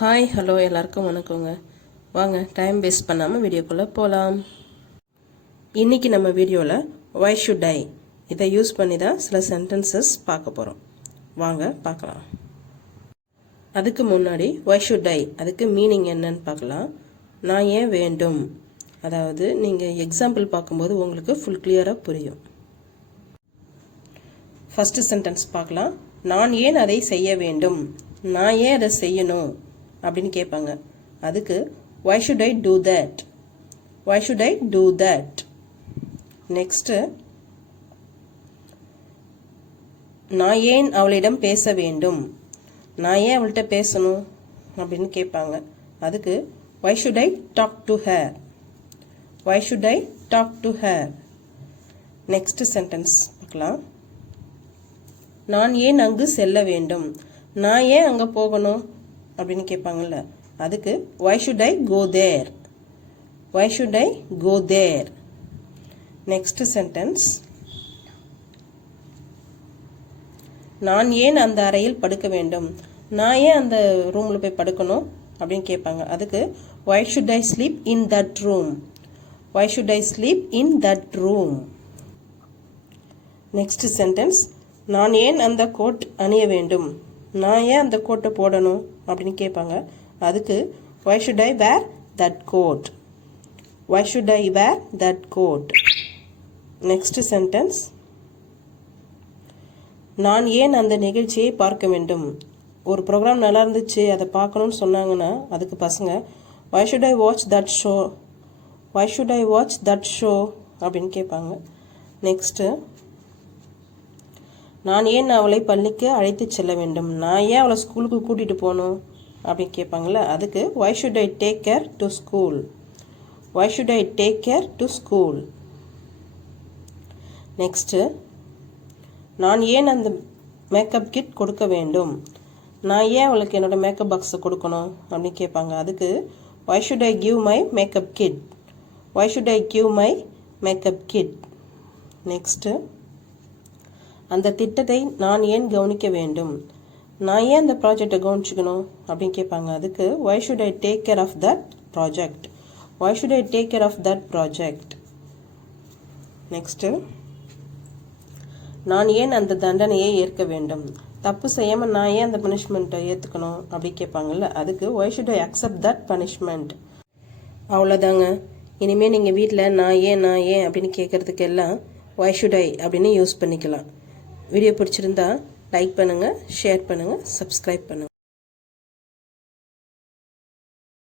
Hi hello எல்லாருக்கும் வணக்கங்க. வாங்க டைம் வேஸ்ட் பண்ணாமல் வீடியோக்குள்ளே போகலாம். இன்றைக்கி நம்ம வீடியோவில் why should I இதை யூஸ் பண்ணி தான் சில சென்டென்சஸ் பார்க்க போகிறோம். வாங்க பார்க்கலாம். அதுக்கு முன்னாடி why should I அதுக்கு மீனிங் என்னன்னு பார்க்கலாம். நான் ஏன் வேண்டும், அதாவது நீங்கள் எக்ஸாம்பிள் பார்க்கும்போது உங்களுக்கு ஃபுல் கிளியராக புரியும். ஃபஸ்ட்டு சென்டென்ஸ் பார்க்கலாம். நான் ஏன் அதை செய்ய வேண்டும், நான் ஏன் அதை செய்யணும் அப்படின்னு கேட்பாங்க. அதுக்கு why should I do that, why should I do that. Next, நான் ஏன் அவளிடம் பேச வேண்டும், நான் ஏன் அவள்கிட்ட பேசணும் அப்படின்னு கேட்பாங்க. அதுக்கு why should I talk to her, why should I talk to her. Next sentence பார்க்கலாம். நான் ஏன் அங்கு செல்ல வேண்டும், நான் ஏன் அங்கே போகணும் அப்படின்னு கேட்பாங்கல்ல. அதுக்கு why should I go there, why should I go there. Next sentence, நான் ஏன் அந்த அறையில் படுக்க வேண்டும், நான் ஏன் அந்த ரூமில் போய் படுக்கணும் அப்படின்னு கேட்பாங்க. அதுக்கு why should I sleep in that room, why should I sleep in that room. Next sentence, நான் ஏன் அந்த கோட் அணிய வேண்டும், நான் ஏன் அந்த கோட்டை போடணும் அப்படின்னு கேட்பாங்க. அதுக்கு why should I wear that coat, why should I wear that coat. Next sentence, நான் ஏன் அந்த நிகழ்ச்சியை பார்க்க வேண்டும், ஒரு ப்ரோக்ராம் நல்லா இருந்துச்சு அதை பார்க்கணும்னு சொன்னாங்கன்னா அதுக்கு பசங்க why should I watch that show, why should I watch that show அப்படின்னு கேட்பாங்க. நெக்ஸ்ட்டு, நான் ஏன் அவளை பள்ளிக்கு அழைத்து செல்ல வேண்டும், நான் ஏன் அவளை ஸ்கூலுக்கு கூட்டிகிட்டு போகணும் அப்படின்னு கேட்பாங்களே. அதுக்கு why should I take her to school, why should I take her to school. Next, நான் ஏன் அந்த மேக்கப் கிட் கொடுக்க வேண்டும், நான் ஏன் அவளுக்கு என்னோடய மேக்கப் பாக்ஸை கொடுக்கணும் அப்படின்னு கேட்பாங்க. அதுக்கு why should I give my makeup kit, why should I give my makeup kit. Next, அந்த திட்டத்தை நான் ஏன் கவனிக்க வேண்டும், நான் ஏன் அந்த ப்ராஜெக்டை கவனிச்சுக்கணும் அப்படின்னு கேட்பாங்க. அதுக்கு why should I take care of that project, why should I take care of that project. Next, நான் ஏன் அந்த தண்டனையை ஏற்க வேண்டும், தப்பு செய்யாமல் நான் ஏன் அந்த பனிஷ்மெண்ட்டை ஏற்றுக்கணும் அப்படி கேட்பாங்கல்ல. அதுக்கு why should I accept that punishment. அவ்வளோதாங்க. இனிமேல் நீங்கள் வீட்டில் நான் ஏன் அப்படின்னு கேட்குறதுக்கு எல்லாம் why should I அப்படின்னு யூஸ் பண்ணிக்கலாம். வீடியோ பிடிச்சிருந்தா லைக் பண்ணுங்கள், ஷேர் பண்ணுங்கள், சப்ஸ்கிரைப் பண்ணுங்கள்.